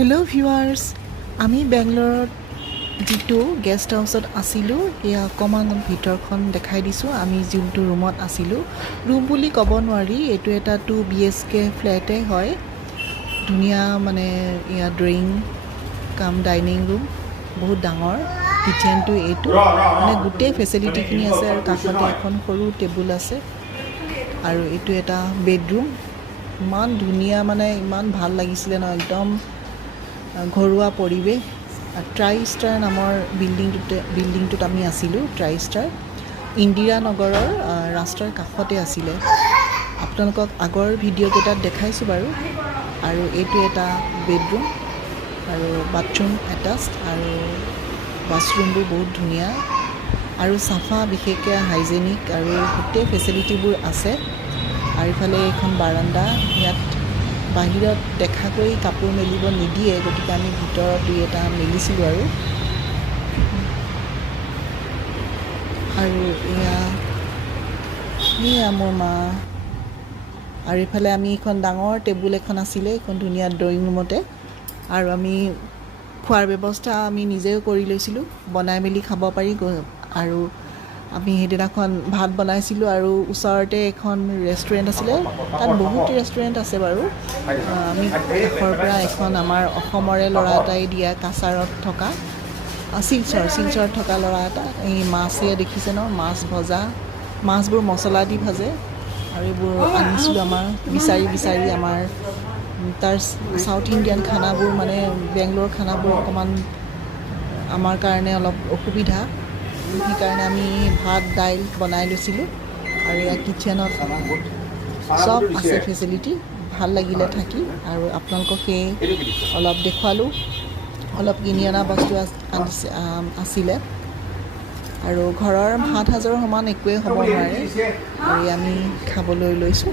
Hello' viewers, আমি বেংগলোৰত যিটো guest হাউচত আছিলোঁ এয়া অকণমান ভিতৰখন দেখাই দিছোঁ। আমি যোনটো ৰুমত আছিলোঁ, ৰুম বুলি ক'ব নোৱাৰি, এইটো এটা 2 BHK ফ্লেটে হয়। ধুনীয়া মানে ইয়াত ড্ৰয়িং কাম ডাইনিং ৰুম, বহুত ডাঙৰ। কিটচেনটো এইটো মানে গোটেই ফেচিলিটিখিনি আছে আৰু কাষতে এখন সৰু টেবুল আছে। আৰু এইটো এটা বেডৰুম, ইমান ধুনীয়া মানে ইমান ভাল লাগিছিলে ন, একদম ঘৰুৱা পৰিৱেশ। ট্ৰাই ষ্টাৰ নামৰ বিল্ডিংটোত আমি আছিলোঁ। ট্ৰাই ষ্টাৰ ইন্দিৰা নগৰৰ ৰাস্তাৰ কাষতে আছিলে। আপোনালোকক আগৰ ভিডিঅ'কেইটাত দেখাইছোঁ বাৰু। আৰু এইটো এটা বেডৰুম আৰু বাথৰুম এটাচ্ড, আৰু বাথৰুমবোৰ বহুত ধুনীয়া আৰু চাফা, বিশেষকৈ হাইজেনিক আৰু গোটেই ফেচিলিটিবোৰ আছে। আৰু ইফালে এখন বাৰাণ্ডা, ইয়াত বাহিৰত দেখাকৈ কাপোৰ মেলিব নিদিয়ে, গতিকে আমি ভিতৰত দুই এটা মেলিছিলোঁ। আৰু এয়া মোৰ মা। আৰু ইফালে আমি এখন ডাঙৰ টেবুল এখন আছিলে, এখন ধুনীয়া ড্ৰয়িং ৰুমতে। আৰু আমি খোৱাৰ ব্যৱস্থা আমি নিজেও কৰি লৈছিলোঁ, বনাই মেলি খাব পাৰি। আৰু আমি সেইদিনাখন ভাত বনাইছিলোঁ, আৰু ওচৰতে এখন ৰেষ্টুৰেণ্ট আছিলে। তাত বহুত ৰেষ্টুৰেণ্ট আছে বাৰু। আমি কাষৰ পৰা এখন আমাৰ অসমৰে ল'ৰা এটাই দিয়া কাছাৰত থকা শিলচৰত থকা ল'ৰা এটা, এই মাছে দেখিছে ন, মাছ ভজা, মাছবোৰ মছলা দি ভাজে। আৰু এইবোৰ আনিছিলোঁ আমাৰ বিচাৰি আমাৰ তাৰ চাউথ ইণ্ডিয়ান খানাবোৰ, মানে বেংগলোৰ খানাবোৰ অকণমান আমাৰ কাৰণে অলপ অসুবিধা, সেইকাৰণে আমি ভাত দাইল বনাই লৈছিলোঁ। আৰু ইয়াৰ কিটচেনত চব আছে ফেচিলিটি, ভাল লাগিলে থাকি। আৰু আপোনালোকক সেই অলপ দেখুৱালোঁ, অলপ কিনি অনা বস্তু আছিলে। আৰু ঘৰৰ ভাত সাজৰ সমান একোৱেই হ'ব নোৱাৰে। আৰু আমি খাবলৈ লৈছোঁ।